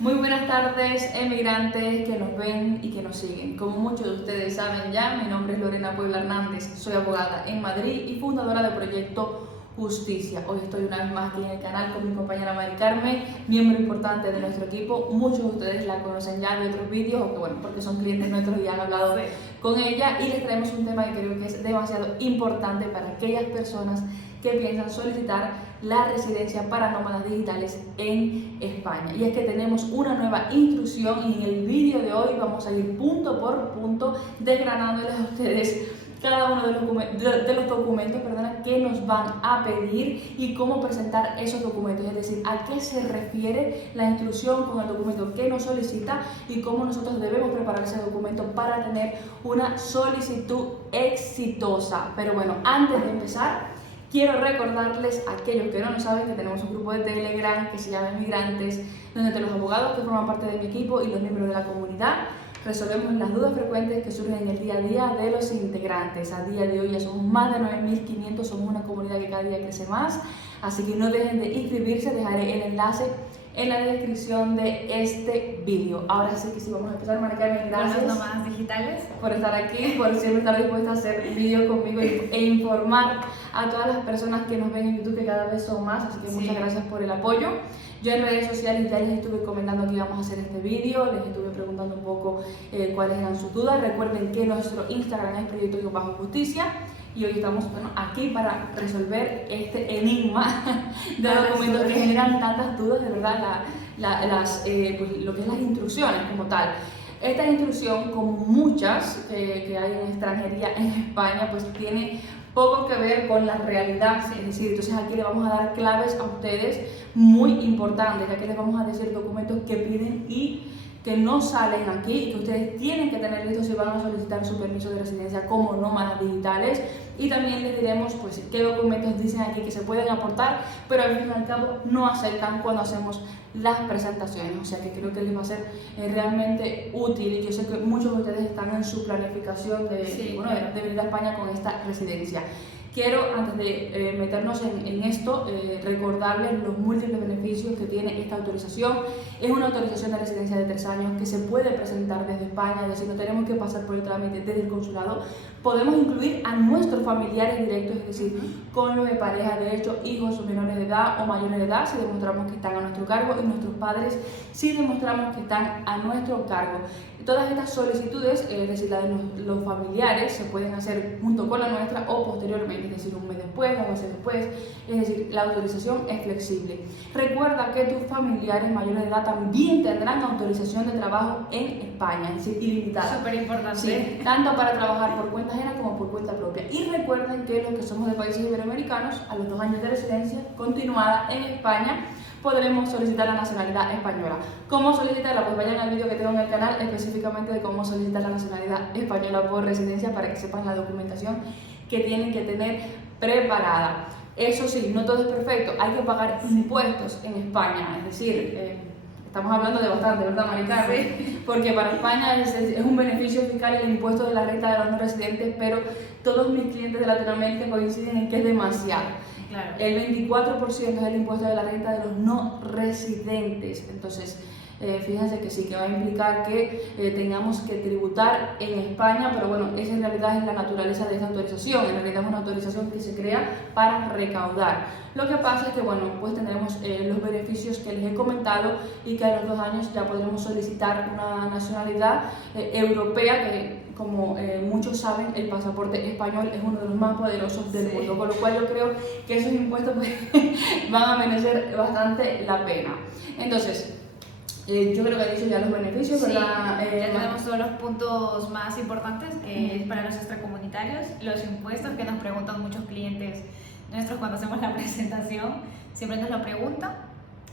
Muy buenas tardes, emigrantes que nos ven y que nos siguen. Como muchos de ustedes saben ya, mi nombre es Lorena Puebla Hernández, soy abogada en Madrid y fundadora del proyecto Justicia. Hoy estoy una vez más aquí en el canal con mi compañera Mari Carmen, miembro importante de nuestro equipo. Muchos de ustedes la conocen ya de otros vídeos, o que bueno, porque son clientes nuestros y han hablado con ella. Y les traemos un tema que creo que es demasiado importante para aquellas personas que piensan solicitar la residencia para nómadas digitales en España. Y es que tenemos una nueva instrucción y en el vídeo de hoy vamos a ir punto por punto desgranándoles a ustedes cada uno de los documentos que nos van a pedir y cómo presentar esos documentos, es decir, a qué se refiere la instrucción con el documento que nos solicita y cómo nosotros debemos preparar ese documento para tener una solicitud exitosa. Pero bueno, antes de empezar, quiero recordarles a aquellos que no lo saben que tenemos un grupo de Telegram que se llama Emigrantes, donde entre los abogados que forman parte de mi equipo y los miembros de la comunidad resolvemos las dudas frecuentes que surgen en el día a día de los integrantes. A día de hoy ya somos más de 9.500, somos una comunidad que cada día crece más, así que no dejen de inscribirse, dejaré el enlace en la descripción de este vídeo. Ahora sí que sí, vamos a empezar. Mari Carmen, gracias los nómadas digitales por estar aquí, por siempre estar dispuesta a hacer vídeos conmigo e informar a todas las personas que nos ven en YouTube, que cada vez son más, así que muchas gracias por el apoyo. Yo en redes sociales ya les estuve comentando que íbamos a hacer este vídeo, les estuve preguntando un poco cuáles eran sus dudas. Recuerden que nuestro Instagram es Proyecto-Justicia y hoy estamos aquí para resolver este enigma de documentos que generan tantas dudas, de verdad, pues, lo que es las instrucciones como tal. Esta instrucción, como muchas que hay en extranjería en España, pues tiene poco que ver con la realidad, es decir, entonces aquí les vamos a dar claves a ustedes muy importantes, aquí les vamos a decir documentos que piden y que no salen aquí, que ustedes tienen que tener listos si van a solicitar su permiso de residencia como nómadas digitales, y también les diremos pues qué documentos dicen aquí que se pueden aportar, pero al fin y al cabo no aceptan cuando hacemos las presentaciones, o sea que creo que les va a ser realmente útil, y yo sé que muchos de ustedes están en su planificación de venir a España con esta residencia. Quiero, antes de meternos en esto, recordarles los múltiples beneficios que tiene esta autorización. Es una autorización de residencia de 3 años que se puede presentar desde España, es decir, no tenemos que pasar por el trámite desde el consulado. Podemos incluir a nuestros familiares directos, es decir, cónyuge, pareja, de hecho, hijos menores de edad o mayores de edad, si demostramos que están a nuestro cargo, y nuestros padres, si demostramos que están a nuestro cargo. Todas estas solicitudes, es decir, la de los familiares, se pueden hacer junto con la nuestra o posteriormente, es decir, un mes después, 2 meses después, es decir, la autorización es flexible. Recuerda que tus familiares mayores de edad también tendrán autorización de trabajo en España, es decir, ilimitada. Súper importante. Sí, tanto para trabajar por cuenta ajena como por cuenta propia. Y recuerden que los que somos de países iberoamericanos, a los 2 años de residencia continuada en España, podremos solicitar la nacionalidad española. ¿Cómo solicitarla? Pues vayan al vídeo que tengo en el canal específicamente de cómo solicitar la nacionalidad española por residencia para que sepan la documentación que tienen que tener preparada. Eso sí, no todo es perfecto, hay que pagar impuestos en España, es decir, estamos hablando de bastante, ¿verdad, Mari Carmen? Sí. Porque para España es un beneficio fiscal el impuesto de la renta de los no residentes, pero todos mis clientes de Latinoamérica coinciden en que es demasiado. Claro. El 24% es el impuesto de la renta de los no residentes. Entonces, fíjense que sí, que va a implicar que tengamos que tributar en España, pero bueno, esa en realidad es la naturaleza de esta autorización. En realidad es una autorización que se crea para recaudar. Lo que pasa es que, bueno, pues tendremos los beneficios que les he comentado, y que a los 2 años ya podremos solicitar una nacionalidad europea, que como muchos saben, el pasaporte español es uno de los más poderosos del mundo, con lo cual yo creo que esos impuestos pues, van a merecer bastante la pena. Entonces, yo creo que he dicho ya los beneficios, sí, ¿verdad? Ya tenemos todos los puntos más importantes, que es para los extracomunitarios, los impuestos, que nos preguntan muchos clientes nuestros cuando hacemos la presentación, siempre nos lo preguntan.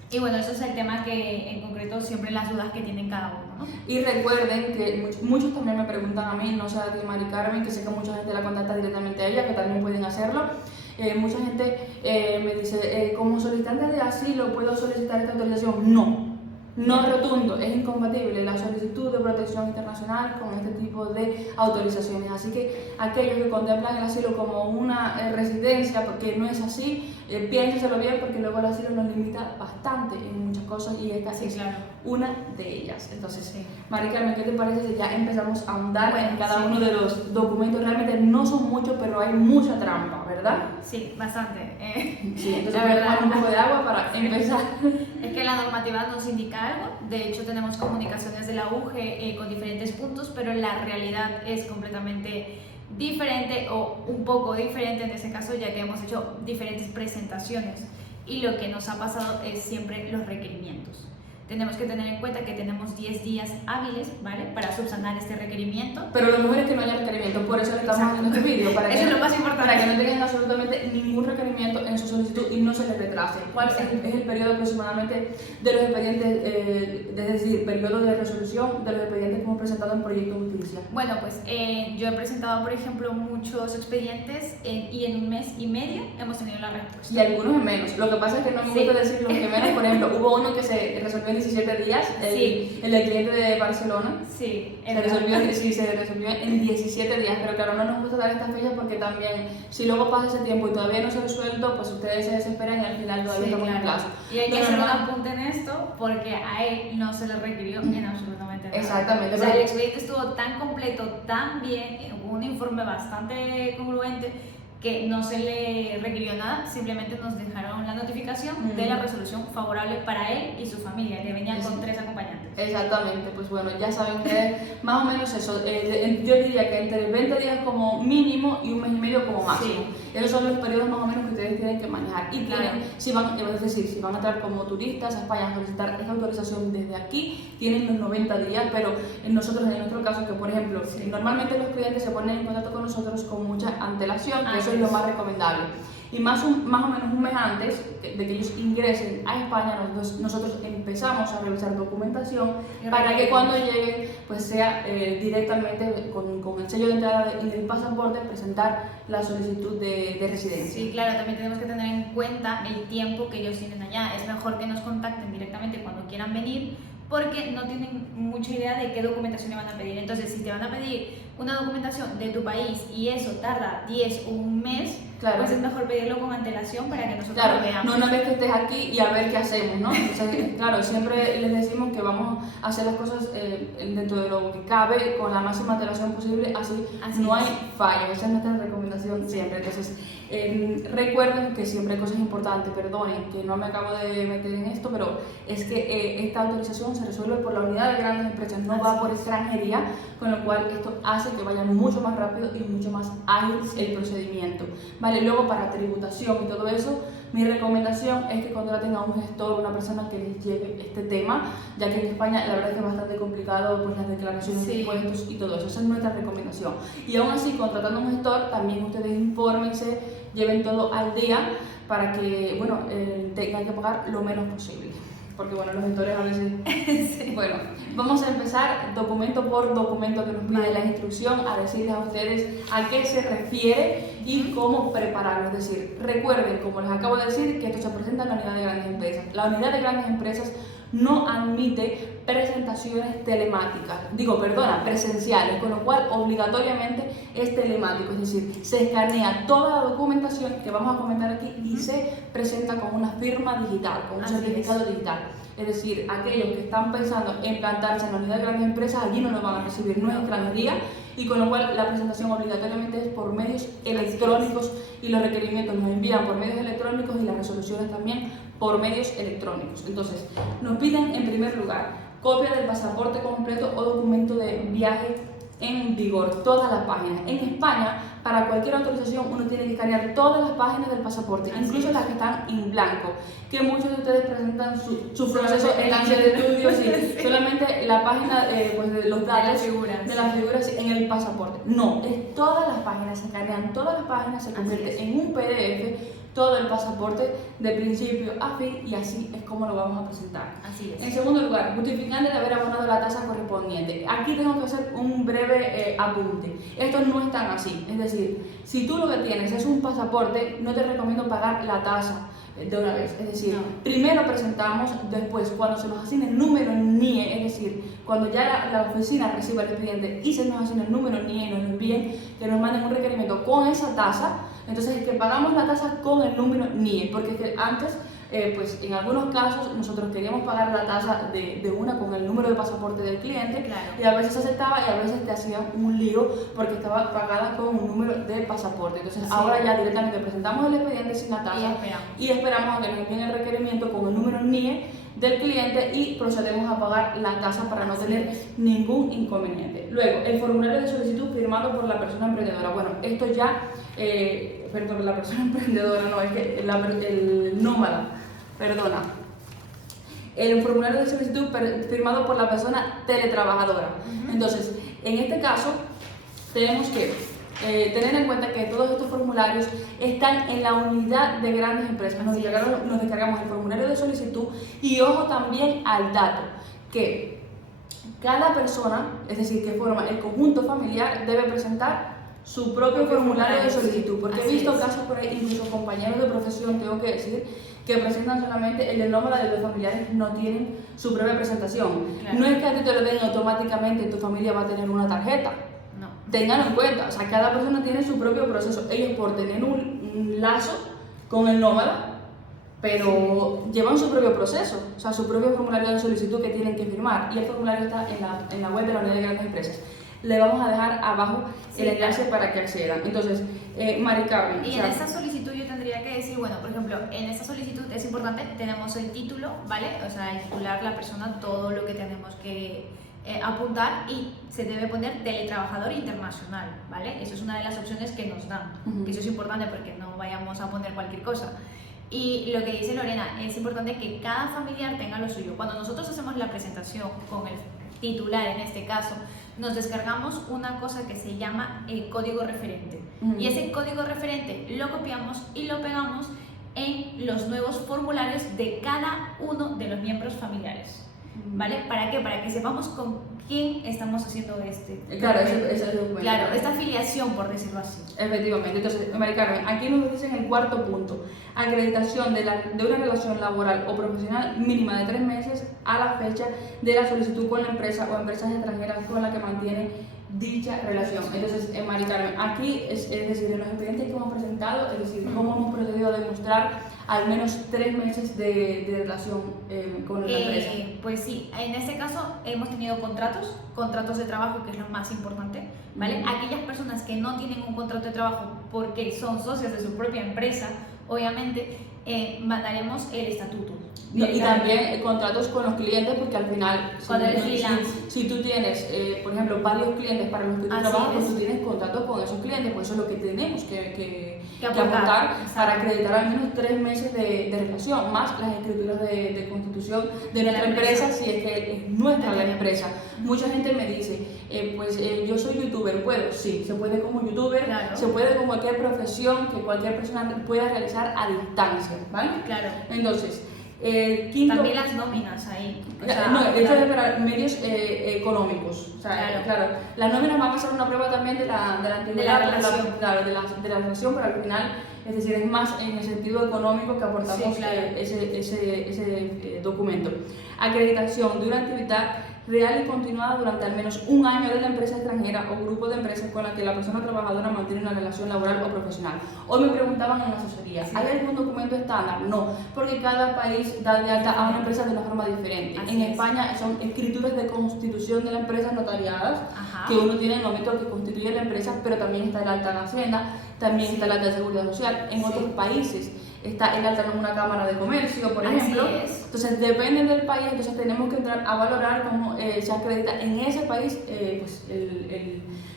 Y bueno, eso es el tema que en concreto siempre las dudas que tienen cada uno, ¿no? Y recuerden que muchos también me preguntan a mí, no sé a ti, Mari Carmen, que sé que mucha gente la contacta directamente a ella, que también pueden hacerlo. Mucha gente me dice, como solicitante de asilo, ¿puedo solicitar esta autorización? No. No rotundo, es incompatible la solicitud de protección internacional con este tipo de autorizaciones. Así que aquellos que contemplan el asilo como una residencia, porque no es así, piénsenselo bien, porque luego el asilo nos limita bastante en muchas cosas y esta es una de ellas. Entonces, Mari Carmen, ¿qué te parece si ya empezamos a ahondar en cada uno de los documentos? Realmente no son muchos, pero hay mucha trampa, ¿verdad? Sí, bastante. Sí, entonces voy a tomar un poco de agua para empezar. Es que la normativa nos indica algo, de hecho tenemos comunicaciones de la UGE con diferentes puntos, pero la realidad es completamente diferente o un poco diferente en este caso, ya que hemos hecho diferentes presentaciones y lo que nos ha pasado es siempre los requerimientos. Tenemos que tener en cuenta que tenemos 10 días hábiles, ¿vale? Para subsanar este requerimiento. Pero lo mejor es que no haya requerimiento, por eso le estamos haciendo este vídeo, para eso es lo más importante. Para que no tengan absolutamente ningún requerimiento en su solicitud y no se les retrase. ¿Cuál es el periodo aproximadamente de los expedientes, es decir, periodo de resolución de los expedientes que hemos presentado en proyecto de justicia? Bueno, pues yo he presentado, por ejemplo, muchos expedientes y en un mes y medio hemos tenido la respuesta. Y algunos en menos. Lo que pasa es que no me gusta decir los que menos. Por ejemplo, hubo uno que se resolvió en 17 días, el del cliente de Barcelona. Sí, se resolvió en 17 días, pero claro, no nos gusta dar estas fechas porque también, si luego pasa ese tiempo y todavía no se ha resuelto, pues ustedes se desesperan y al final todavía estamos en plazo. Y hay que hacer un apunte en esto porque a él no se le requirió en absolutamente nada. Exactamente. O sea, el expediente estuvo tan completo, tan bien, hubo un informe bastante congruente que no se le requirió nada, simplemente nos dejaron la notificación de la resolución favorable para él y su familia, que venían con 3 acompañantes. Exactamente, pues bueno, ya saben ustedes más o menos eso. Yo diría que entre 20 días como mínimo y un mes y medio como máximo. Esos son los periodos más o menos que ustedes tienen que manejar. Y tienen, si van a entrar como turistas a España a solicitar esta autorización desde aquí, tienen los 90 días, pero nosotros en nuestro caso, que por ejemplo, normalmente los clientes se ponen en contacto con nosotros con mucha antelación, eso es lo más recomendable. Y más o menos un mes antes de que ellos ingresen a España, nosotros empezamos a revisar documentación para que cuando lleguen pues sea directamente con el sello de entrada y del pasaporte presentar la solicitud de residencia. Sí, claro, también tenemos que tener en cuenta el tiempo que ellos tienen allá. Es mejor que nos contacten directamente cuando quieran venir, porque no tienen mucha idea de qué documentación le van a pedir. Entonces, si te van a pedir una documentación de tu país y eso tarda 10 o un mes, pues es mejor pedirlo con antelación para que nosotros lo veamos. No una vez que estés aquí y a ver qué hacemos, ¿no? Entonces, claro, siempre les decimos que vamos a hacer las cosas dentro de lo que cabe, con la máxima antelación posible, así no hay fallo. Esa es nuestra recomendación siempre. Entonces, recuerden que siempre hay cosas importantes, perdonen que no me acabo de meter en esto, pero es que esta autorización se resuelve por la unidad de grandes empresas, no va por extranjería, con lo cual esto hace que vaya mucho más rápido y mucho más ágil el procedimiento. Vale, luego para tributación y todo eso, mi recomendación es que contraten a un gestor, una persona que les lleve este tema, ya que en España la verdad es que es bastante complicado pues las declaraciones de impuestos y todo eso. Esa es nuestra recomendación. Y aún así, contratando a un gestor, también ustedes infórmense, lleven todo al día para que, bueno, tengan que pagar lo menos posible. Porque bueno, los gestores a veces... Bueno, vamos a empezar documento por documento que nos pide la instrucción a decirles a ustedes a qué se refiere y cómo prepararlo. Es decir, recuerden, como les acabo de decir, que esto se presenta en la unidad de grandes empresas. La unidad de grandes empresas no admite presentaciones presenciales, con lo cual obligatoriamente es telemático, es decir, se escanea toda la documentación que vamos a comentar aquí y se presenta con una firma digital, con un certificado digital. Es decir, aquellos que están pensando en plantarse en la unidad de grandes empresas, allí no lo van a recibir, no es extranjería, y con lo cual la presentación obligatoriamente es por medios electrónicos y los requerimientos nos envían por medios electrónicos y las resoluciones también por medios electrónicos. Entonces, nos piden en primer lugar copia del pasaporte completo o documento de viaje en vigor, todas las páginas. En España, para cualquier autorización uno tiene que escanear todas las páginas del pasaporte, incluso las que están en blanco, que muchos de ustedes presentan su proceso en antes de estudios y solamente la página pues de los datos de las figuras en el pasaporte. No, es todas las páginas, se escanean todas las páginas, se convierte en un PDF todo el pasaporte de principio a fin y así es como lo vamos a presentar. Así es. En segundo lugar, justificante de haber abonado la tasa correspondiente. Aquí tengo que hacer un breve apunte. Esto no es tan así, es decir, si tú lo que tienes es un pasaporte, no te recomiendo pagar la tasa. de una vez. Es decir, No. primero presentamos, después cuando se nos asigne el número NIE, es decir, cuando ya la oficina reciba el expediente y se nos asigne el número NIE y nos lo envíen, que nos manden un requerimiento con esa tasa, entonces es que pagamos la tasa con el número NIE, porque es que antes, pues en algunos casos nosotros queríamos pagar la tasa de una con el número de pasaporte del cliente, Claro. y a veces se aceptaba y a veces te hacían un lío porque estaba pagada con un número de pasaporte. Entonces Sí. ahora ya directamente presentamos el expediente sin la tasa y esperamos a que nos envíen el requerimiento con el número NIE del cliente y procedemos a pagar la tasa para no tener ningún inconveniente. Luego, el formulario de solicitud firmado por la persona emprendedora. Bueno, esto ya, perdón, la persona emprendedora no, es que el nómada, perdona. El formulario de solicitud firmado por la persona teletrabajadora. Entonces, en este caso, tenemos que tener en cuenta que todos estos formularios están en la unidad de grandes empresas. Nos descargamos el formulario de solicitud y ojo también al dato, que cada persona, es decir, que forma el conjunto familiar, debe presentar su propio formulario de solicitud, porque he visto casos por ahí, incluso compañeros de profesión, tengo que decir, que presentan solamente el nómada, de los familiares no tienen su propia presentación. Claro. No es que a ti te lo den automáticamente, tu familia va a tener una tarjeta. No. Tenganlo en cuenta, o sea, cada persona tiene su propio proceso. Ellos por tener un lazo con el nómada, pero llevan su propio proceso, o sea, su propio formulario de solicitud que tienen que firmar, y el formulario está en la web de la Unidad de Grandes Empresas. Le vamos a dejar abajo el enlace para que accedan. Entonces, Mari Carmen. Y en esta solicitud yo tendría que decir, bueno, por ejemplo, en esta solicitud es importante, tenemos el título, ¿vale? O sea, el titular, la persona, todo lo que tenemos que apuntar, y se debe poner teletrabajador internacional, ¿vale? Eso es una de las opciones que nos dan, que eso es importante porque no vayamos a poner cualquier cosa. Y lo que dice Lorena, es importante que cada familiar tenga lo suyo. Cuando nosotros hacemos la presentación con el titular, en este caso, nos descargamos una cosa que se llama el código referente. Y ese código referente lo copiamos y lo pegamos en los nuevos formularios de cada uno de los miembros familiares. ¿Vale? ¿Para qué? Para que sepamos con quién estamos haciendo Claro, ese documento. Claro, esta afiliación, por decirlo así. Efectivamente. Entonces, Mari Carmen, aquí nos dicen el cuarto punto: acreditación de una relación laboral o profesional mínima de 3 meses a la fecha de la solicitud con la empresa o empresas extranjeras con la que mantiene dicha relación. Entonces, Mari Carmen, aquí es decir, en los expedientes que hemos presentado, es decir, cómo hemos procedido a demostrar al menos 3 meses de relación con la empresa. Pues sí, en este caso hemos tenido contratos de trabajo, que es lo más importante, ¿vale? Aquellas personas que no tienen un contrato de trabajo porque son socios de su propia empresa, obviamente mandaremos el estatuto. Y también contratos con los clientes, porque al final, si tú tienes, por ejemplo, varios clientes para los que tú trabajas, pues tú tienes contratos con esos clientes, pues eso es lo que tenemos que aportar para acreditar al menos 3 meses de relación, más las escrituras de constitución de nuestra empresa, si es que es nuestra la empresa. Mucha gente me dice, yo soy youtuber, ¿puedo? Sí, se puede como youtuber, se puede con cualquier profesión que cualquier persona pueda realizar a distancia, ¿vale? Claro. Entonces, quinto, también las nóminas ahí. Esto es para medios económicos. O sea, claro, las nóminas van a ser una prueba también de la antigüedad de la relación. De la relación, pero al final, es decir, es más en el sentido económico que aportamos ese documento. Acreditación de una actividad real y continuada durante al menos un año de la empresa extranjera o grupo de empresas con la que la persona trabajadora mantiene una relación laboral o profesional. Hoy me preguntaban en la asesoría, ¿hay algún documento estándar? No, porque cada país da de alta a una empresa de una forma diferente. En España son escrituras de constitución de la empresa notariadas, que uno tiene el momento que constituye la empresa, pero también está el alta en Hacienda, también está el alta de Seguridad Social. En otros países está el alta en una cámara de comercio, por ejemplo. Entonces, depende del país, entonces tenemos que entrar a valorar cómo se acredita en ese país pues,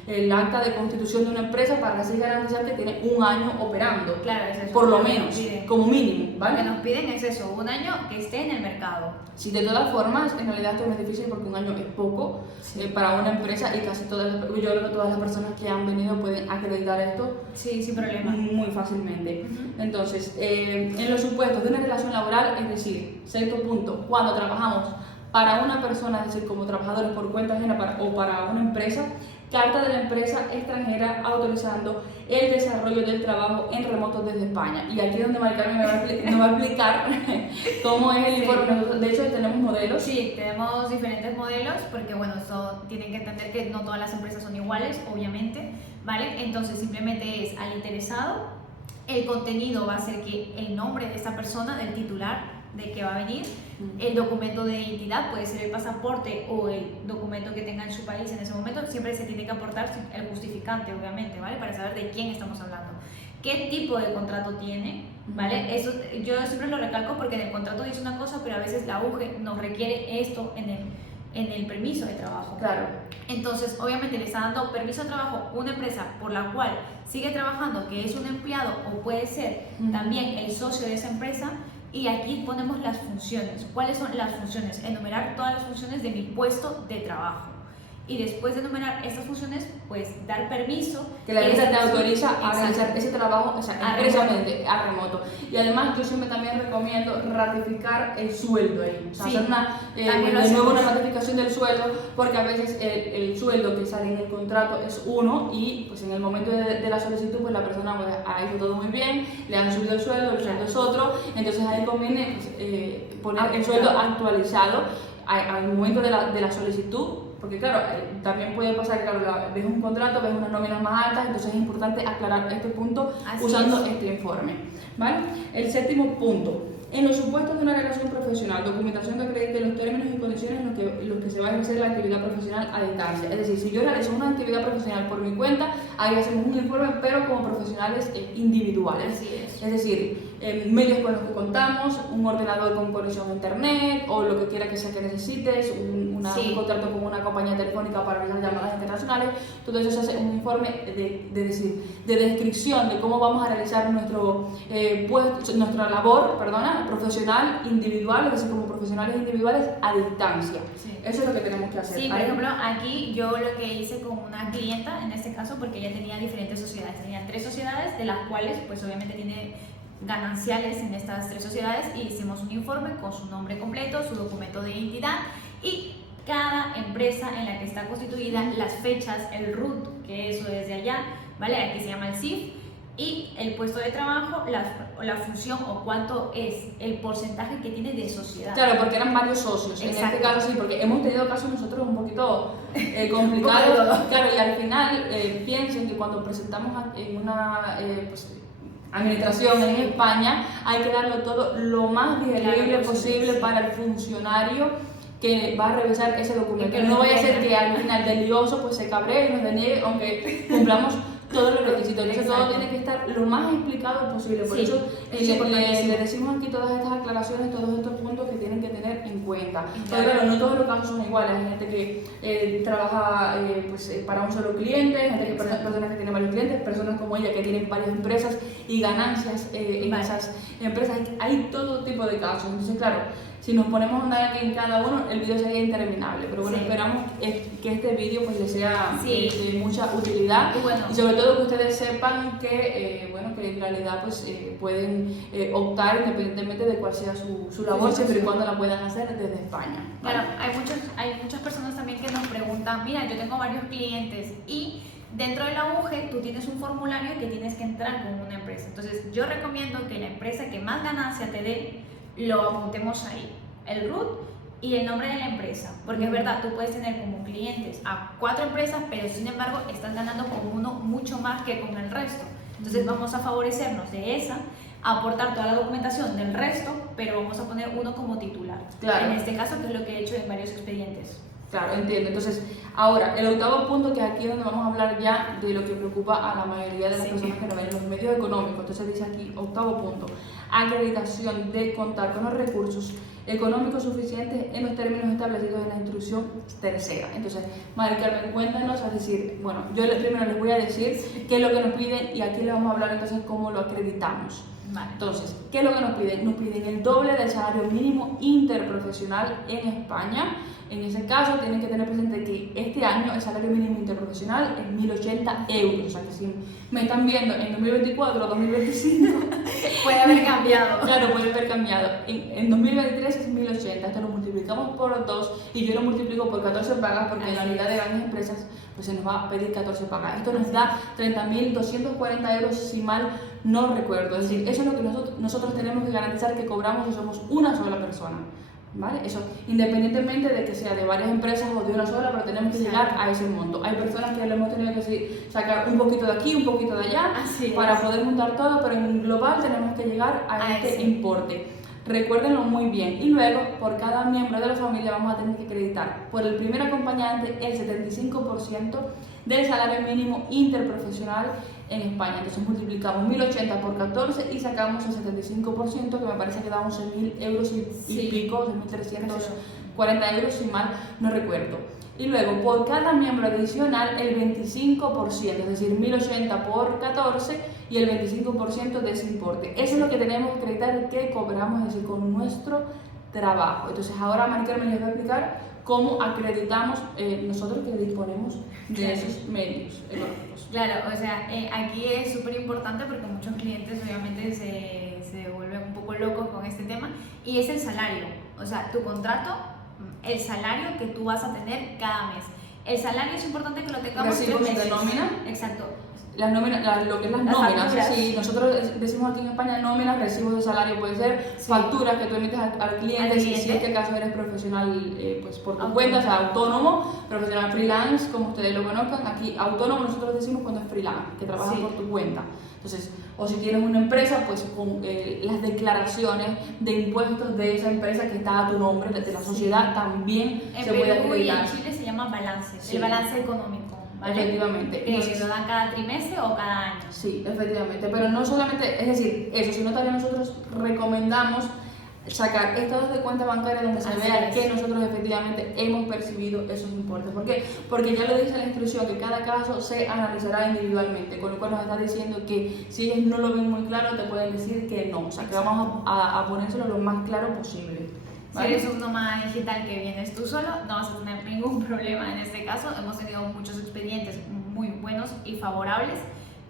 el acta de constitución de una empresa para así garantizar que tiene un año operando. Claro, es eso. Por lo menos, como mínimo, ¿vale? Lo que nos piden es eso, un año que esté en el mercado. Sí, de todas formas, en realidad esto no es difícil porque un año es poco para una empresa, y casi yo creo que todas las personas que han venido pueden acreditar esto sin problema. Muy fácilmente. Entonces, en los supuestos de una relación laboral, es decir, sexto punto, cuando trabajamos para una persona, es decir, como trabajadores por cuenta ajena o para una empresa, carta de la empresa extranjera autorizando el desarrollo del trabajo en remoto desde España. Y aquí es donde Mari Carmen me va a explicar cómo es el informe. Nosotros, de hecho, tenemos modelos. Sí, tenemos diferentes modelos porque, bueno, eso tienen que entender que no todas las empresas son iguales, obviamente, ¿vale? Entonces, simplemente es al interesado. El contenido va a ser que el nombre de esta persona, del titular, de que va a venir, el documento de identidad, puede ser el pasaporte o el documento que tenga en su país en ese momento, siempre se tiene que aportar el justificante, obviamente, ¿vale? Para saber de quién estamos hablando. ¿Qué tipo de contrato tiene? ¿Vale? Eso yo siempre lo recalco porque en el contrato dice una cosa, pero a veces la UGE nos requiere esto en el permiso de trabajo. Claro. Entonces, obviamente le está dando permiso de trabajo una empresa por la cual sigue trabajando, que es un empleado o puede ser también el socio de esa empresa. Y aquí ponemos las funciones. ¿Cuáles son las funciones? Enumerar todas las funciones de mi puesto de trabajo. Y después de enumerar estas funciones, pues dar permiso. Que la empresa te autoriza a Exacto. realizar ese trabajo, o sea, expresamente a remoto. Y además yo siempre también recomiendo ratificar el sueldo ahí. O sea, Sí, hacer de nuevo una ratificación del sueldo, porque a veces el sueldo que sale en el contrato es uno y pues en el momento de la solicitud pues la persona pues, ha hecho todo muy bien, le han subido el sueldo es otro, entonces ahí conviene pues, poner el sueldo actualizado al momento de la solicitud. Porque claro, también puede pasar que claro, ves un contrato, ves unas nóminas más altas, entonces es importante aclarar este punto usando este informe. ¿Vale? El séptimo punto. En los supuestos de una relación profesional, documentación que acredite los términos y condiciones en los que se va a ejercer la actividad profesional a distancia. Es decir, si yo realizo una actividad profesional por mi cuenta, ahí hacemos un informe, pero como profesionales individuales. Así es. Es decir, medios con los que contamos, un ordenador con conexión a internet o lo que quiera que sea que necesites, un contrato con una compañía telefónica para realizar llamadas internacionales. Todo eso se hace un informe de descripción de cómo vamos a realizar nuestra labor, profesional individual, es decir, como profesionales individuales a distancia. Sí. Eso es lo que tenemos que hacer. Sí, por ejemplo, aquí yo lo que hice con una clienta, en este caso, porque ella tenía diferentes sociedades, tenía 3 sociedades, de las cuales, pues obviamente tiene gananciales en estas 3 sociedades, y hicimos un informe con su nombre completo, su documento de identidad y cada empresa en la que está constituida, las fechas, el RUT, que eso es de allá, ¿vale? Aquí se llama el CIF, y el puesto de trabajo, la función o cuánto es el porcentaje que tiene de sociedad. Claro, porque eran varios socios. Exacto. En este caso sí, porque hemos tenido casos nosotros un poquito complicados. Claro, y al final piensen que cuando presentamos en una administración en España hay que darlo todo lo más digerible posible para el funcionario que va a revisar ese documento. No vaya a ser que al final del lioso pues se cabree y nos deniegue, aunque cumplamos todos los requisitos. Entonces todo tiene que estar lo más explicado posible. Por eso le decimos aquí todas estas aclaraciones, todos estos puntos que tienen que tener en cuenta. Pero claro, no todos los casos son iguales. Hay gente que trabaja para un solo cliente, gente personas que tienen varios clientes, personas como ella que tienen varias empresas y ganancias en esas empresas. Hay todo tipo de casos. Entonces claro, si nos ponemos a andar aquí en cada uno, el video sería interminable. Pero bueno, esperamos que este video pues les sea de mucha utilidad y sobre todo que ustedes sepan que que en realidad pues pueden optar independientemente de cuál sea su labor, siempre y cuando la puedan hacer desde España. ¿Vale? Claro, hay muchas personas también que nos preguntan, mira, yo tengo varios clientes y dentro de la UGE tú tienes un formulario que tienes que entrar con una empresa. Entonces yo recomiendo que la empresa que más ganancia te dé, lo apuntemos ahí, el RUT y el nombre de la empresa, porque es verdad, tú puedes tener como clientes a 4 empresas, pero sin embargo estás ganando con uno mucho más que con el resto. Entonces vamos a favorecernos de esa, aportar toda la documentación del resto, pero vamos a poner uno como titular. Claro. En este caso, que es lo que he hecho en varios expedientes. Claro, entiendo. Entonces, ahora, el octavo punto, que es aquí donde vamos a hablar ya de lo que preocupa a la mayoría de las personas que nos ven, los medios económicos. Entonces dice aquí, octavo punto, acreditación de contar con los recursos económicos suficientes en los términos establecidos en la instrucción tercera. Entonces, Mari Carmen, cuéntanos, es decir, bueno, yo primero les voy a decir qué es lo que nos piden y aquí les vamos a hablar entonces cómo lo acreditamos. Vale. Entonces, ¿qué es lo que nos piden? Nos piden el doble del salario mínimo interprofesional en España. En ese caso, tienen que tener presente que este año el salario mínimo interprofesional es 1.080 euros. O sea que si me están viendo en 2024 o 2025, puede haber cambiado. Claro, puede haber cambiado. En 2023 es 1.080. Esto lo multiplico multiplicamos por 2 y yo lo multiplico por 14 pagas, porque en la unidad de grandes empresas pues se nos va a pedir 14 pagas. Esto nos da 30.240 euros, si mal no recuerdo. Es decir, eso es lo que nosotros tenemos que garantizar que cobramos si somos una sola persona. ¿Vale? Eso, independientemente de que sea de varias empresas o de una sola, pero tenemos que llegar a ese monto. Hay personas que lo hemos tenido que sacar un poquito de aquí, un poquito de allá, para poder juntar todo, pero en global tenemos que llegar a este importe. Recuérdenlo muy bien. Y luego, por cada miembro de la familia vamos a tener que acreditar por el primer acompañante el 75% del salario mínimo interprofesional en España. Entonces multiplicamos 1.080 por 14 y sacamos el 75%, que me parece que da 11.000 euros y pico, 2.340 euros, si mal no recuerdo. Y luego, por cada miembro adicional, el 25%, es decir, 1.080 por 14 y el 25% de ese importe. Eso es lo que tenemos que acreditar que cobramos, es decir, con nuestro trabajo. Entonces, ahora Mari Carmen les va a explicar cómo acreditamos nosotros que disponemos de esos medios económicos. Claro, o sea, aquí es súper importante porque muchos clientes obviamente se vuelven un poco locos con este tema, y es el salario, o sea, tu contrato, el salario que tú vas a tener cada mes. El salario es importante que lo tengamos 3 meses. ¿De nómina? Exacto. Las nóminas, lo que es las nóminas, si nosotros decimos aquí en España nóminas, recibos de salario, puede ser facturas que tú emites al cliente, si es que acaso eres profesional pues por tu cuenta, o sea, autónomo, profesional freelance, como ustedes lo conozcan. Aquí autónomo nosotros decimos cuando es freelance, que trabajas por tu cuenta. Entonces, o si tienes una empresa, pues con las declaraciones de impuestos de esa empresa que está a tu nombre, de la sociedad, también se puede acreditar. Y en Chile se llama balance, el balance económico. ¿Vale? Efectivamente. Que lo dan cada trimestre o cada año. Sí, efectivamente. Pero no solamente, es decir, eso, sino también nosotros recomendamos sacar estados de cuenta bancaria donde se vea que nosotros efectivamente hemos percibido esos importes. ¿Por qué? Porque ya lo dice la instrucción, que cada caso se analizará individualmente, con lo cual nos está diciendo que si ellos no lo ven muy claro, te pueden decir que no. O sea, que vamos a ponérselo lo más claro posible. ¿Vale? Si eres un nómada digital que vienes tú solo, no vas a tener ningún problema en este caso. Hemos tenido muchos expedientes muy buenos y favorables,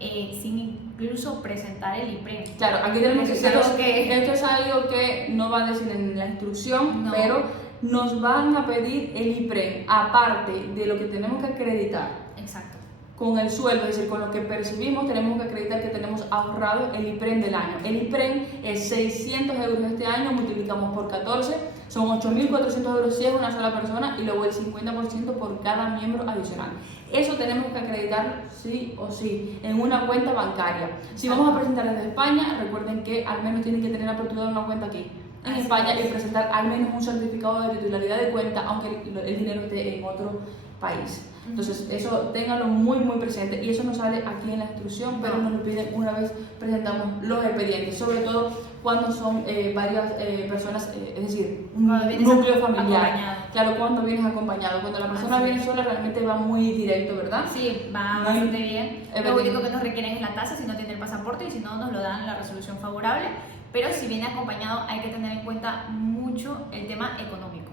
sin incluso presentar el IPREM. Claro, aquí tenemos que esto es algo que no va a decir en la instrucción, pero nos van a pedir el IPREM, aparte de lo que tenemos que acreditar. Exacto. Con el sueldo, es decir, con lo que percibimos, tenemos que acreditar que tenemos ahorrado el IPREM del año. El IPREM es 600 euros este año, multiplicamos por 14, son 8.400 euros si es una sola persona, y luego el 50% por cada miembro adicional. Eso tenemos que acreditar sí o sí en una cuenta bancaria. Si vamos a presentar desde España, recuerden que al menos tienen que tener apertura una cuenta aquí en España y presentar al menos un certificado de titularidad de cuenta, aunque el dinero esté en otro país. Entonces, eso ténganlo muy presente, y eso no sale aquí en la instrucción, pero nos lo piden una vez presentamos los expedientes, sobre todo cuando son varias personas, es decir, un núcleo familiar. Claro, cuando vienes acompañado. Cuando la persona viene sola, realmente va muy directo, ¿verdad? Sí, va bastante bien. Lo único que nos requieren es la tasa si no tiene el pasaporte, y si no, nos lo dan la resolución favorable. Pero si viene acompañado, hay que tener en cuenta mucho el tema económico.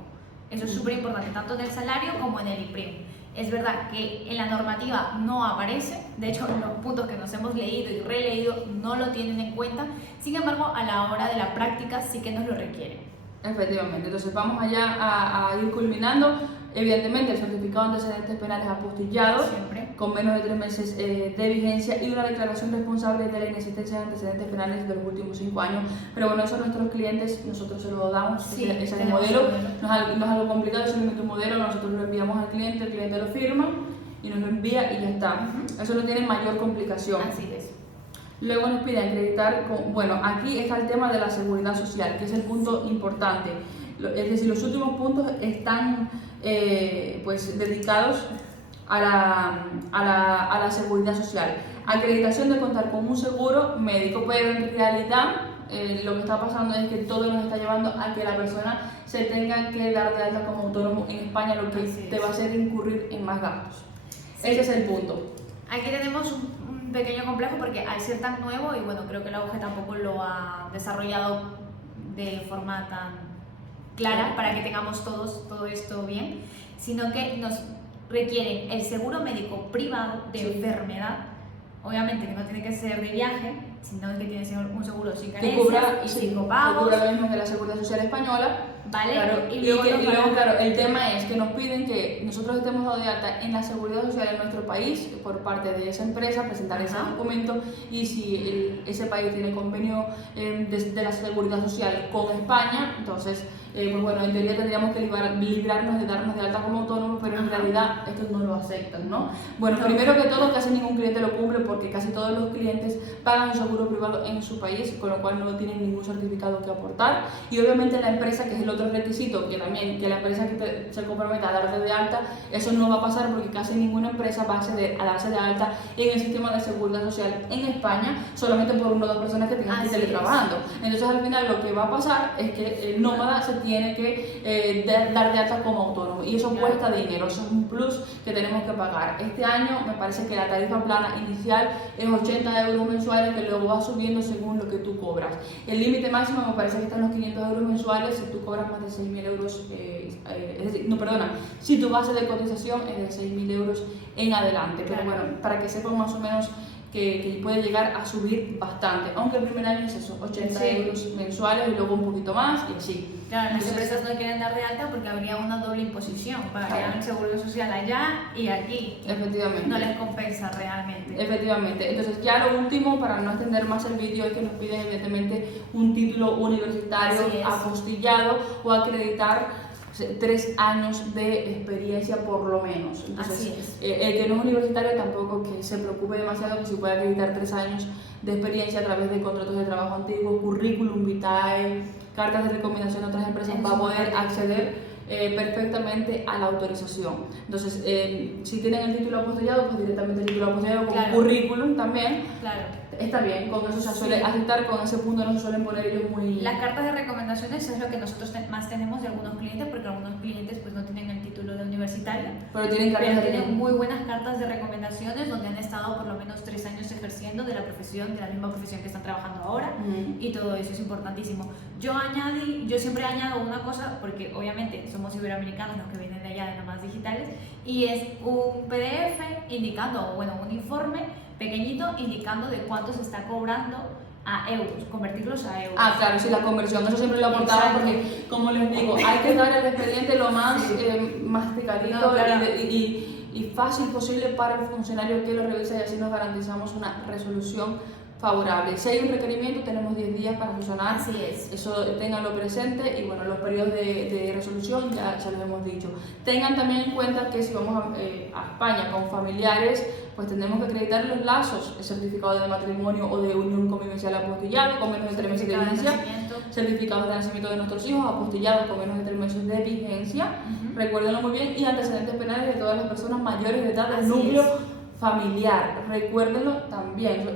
Eso es súper importante, tanto en el salario como en el IPREM. Es verdad que en la normativa no aparece, de hecho los puntos que nos hemos leído y releído no lo tienen en cuenta, sin embargo a la hora de la práctica sí que nos lo requieren. Efectivamente, entonces vamos allá a ir culminando. Evidentemente el certificado de antecedentes penales apostillado, con menos de 3 meses de vigencia, y una declaración responsable de la inexistencia de antecedentes penales de los últimos 5 años. Pero bueno, eso a nuestros clientes nosotros se lo damos, ese es el modelo. No es algo complicado, es simplemente un modelo, nosotros lo enviamos al cliente, el cliente lo firma y nos lo envía y ya está. Eso no tiene mayor complicación. Así es. Luego nos piden acreditar, bueno, aquí está el tema de la seguridad social, que es el punto importante. Es decir, los últimos puntos están pues dedicados a la seguridad social. Acreditación de contar con un seguro médico, pero en realidad lo que está pasando es que todo nos está llevando a que la persona se tenga que dar de alta como autónomo en España, lo que te va a hacer incurrir en más gastos. Ese es el punto. Aquí tenemos un pequeño complejo porque al ser tan nuevo, y bueno, creo que la UGE tampoco lo ha desarrollado de forma tan clara para que tengamos todo esto bien, sino que nos requieren el seguro médico privado de enfermedad, obviamente que no tiene que ser de viaje, sino que tiene que ser un seguro sin carencias y sin copago. Que cubra lo mismo que la Seguridad Social Española. ¿vale? Claro, y luego, claro, el tema es que nos piden que nosotros estemos dados de alta en la seguridad social en nuestro país por parte de esa empresa, presentar ese documento, y si ese país tiene convenio de la seguridad social con España, entonces pues bueno, en teoría tendríamos que librarnos de darnos de alta como autónomos, pero en realidad estos no lo aceptan, ¿no? Bueno, primero que todo, casi ningún cliente lo cumple porque casi todos los clientes pagan un seguro privado en su país, con lo cual no tienen ningún certificado que aportar, y obviamente la empresa, que es el otro requisito, que también que la empresa que se comprometa a darte de alta, eso no va a pasar porque casi ninguna empresa va a acceder a darse de alta en el sistema de seguridad social en España solamente por 1 o 2 personas que tengan que ir teletrabajando. Entonces al final lo que va a pasar es que el nómada se tiene que dar de alta como autónomo, y eso cuesta dinero, eso es un plus que tenemos que pagar. Este año me parece que la tarifa plana inicial es 80 euros mensuales, que luego va subiendo según lo que tú cobras. El límite máximo me parece que está en los 500 euros mensuales si tú cobras más de 6.000 euros, es decir, no, perdona, si tu base de cotización es de 6.000 euros en adelante. Pero bueno, para que sepan más o menos que puede llegar a subir bastante, aunque el primer año es eso, 80 euros mensuales y luego un poquito más y así. Claro, las empresas no quieren dar de alta porque habría una doble imposición, pagarían el seguro social allá y aquí. Efectivamente. No les compensa realmente. Efectivamente. Entonces ya lo último, para no extender más el vídeo, es que nos piden evidentemente un título universitario apostillado o acreditar 3 años de experiencia por lo menos. Entonces, el que no es universitario tampoco que se preocupe demasiado, que si puede acreditar 3 años de experiencia a través de contratos de trabajo antiguos, currículum vitae, cartas de recomendación de otras empresas, va a poder acceder perfectamente a la autorización. Entonces, si tienen el título apostillado, pues directamente el título apostillado con currículum también. Está bien, con eso se suele aceptar, con ese punto no se suelen poner ellos muy... Las cartas de recomendaciones es lo que nosotros más tenemos de algunos clientes, porque algunos clientes pues no tienen el título de universitario, pero tienen muy buenas cartas de recomendaciones donde han estado por lo menos 3 años ejerciendo de la profesión, de la misma profesión que están trabajando ahora, y todo eso es importantísimo. Yo siempre añado una cosa, porque obviamente somos iberoamericanos los que vienen de allá de nomás digitales, y es un PDF indicando, bueno, un informe pequeñito indicando de cuánto se está cobrando a euros, convertirlos a euros. Claro, sí, la conversión, eso siempre lo aportaba porque, como les digo, hay que dar el expediente lo más masticadito y fácil posible para el funcionario que lo revisa, y así nos garantizamos una resolución favorable. Si hay un requerimiento, tenemos 10 días para solucionar. Así es. Eso ténganlo presente, y bueno, los periodos de resolución ya los hemos dicho. Tengan también en cuenta que si vamos a España con familiares, pues tenemos que acreditar los lazos, el certificado de matrimonio o de unión convivencial apostillado con menos de 3 meses de vigencia, certificados de nacimiento de nuestros hijos apostillados con menos de 3 meses de vigencia, recuérdenlo muy bien, y antecedentes penales de todas las personas mayores de edad del núcleo familiar, recuérdenlo también,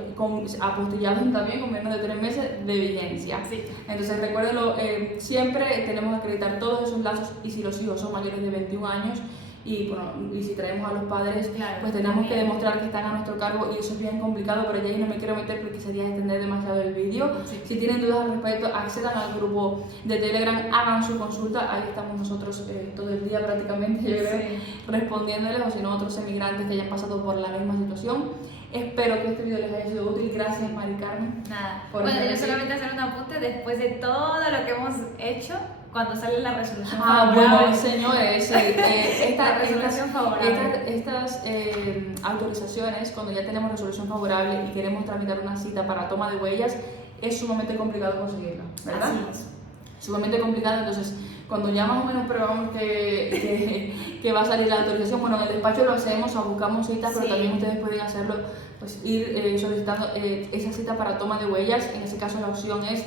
apostillados también con menos de 3 meses de vigencia. Entonces recuérdenlo, siempre tenemos que acreditar todos esos lazos, y si los hijos son mayores de 21 años, y si traemos a los padres, pues tenemos que demostrar que están a nuestro cargo, y eso es bien complicado, pero ya ahí no me quiero meter porque sería extender demasiado el vídeo. Si tienen dudas al respecto, accedan al grupo de Telegram, hagan su consulta, ahí estamos nosotros todo el día prácticamente, yo creo, respondiéndoles, o si no, otros emigrantes que hayan pasado por la misma situación. Espero que este video les haya sido útil. Gracias, Mari Carmen. Bueno, yo solamente hacer un apunte después de todo lo que hemos hecho. Cuando sale la resolución favorable. Bueno, señores, estas autorizaciones, cuando ya tenemos resolución favorable y queremos tramitar una cita para toma de huellas, es sumamente complicado conseguirla, ¿verdad? Así es. Sumamente complicado, entonces cuando ya más o menos probamos que va a salir la autorización, bueno, en el despacho lo hacemos, buscamos citas, pero también ustedes pueden hacerlo, pues ir solicitando esa cita para toma de huellas. En ese caso la opción es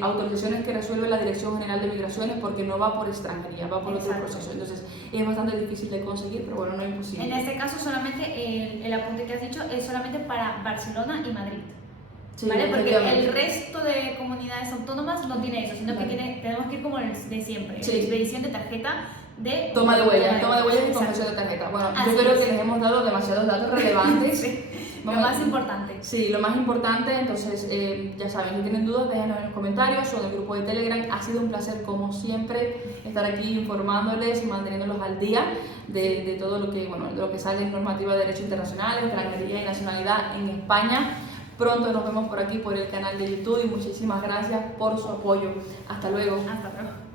autorizaciones que resuelve la Dirección General de Migraciones, porque no va por extranjería, va por otro proceso. Entonces es bastante difícil de conseguir, pero bueno, no es imposible. En este caso solamente el apunte que has dicho es solamente para Barcelona y Madrid. ¿Vale? Porque el resto de comunidades autónomas no tiene eso, sino que tenemos que ir como de siempre, expedición de tarjeta de toma de huellas y confesión de tarjeta. Bueno, yo creo que les hemos dado demasiados datos relevantes. Lo más importante. Sí, lo más importante. Entonces, ya saben, si tienen dudas, déjenlo en los comentarios o en el grupo de Telegram. Ha sido un placer, como siempre, estar aquí informándoles, manteniéndolos al día de todo lo que sale en normativa de derecho internacional, extranjería y nacionalidad en España. Pronto nos vemos por aquí, por el canal de YouTube, y muchísimas gracias por su apoyo. Hasta luego. Hasta luego.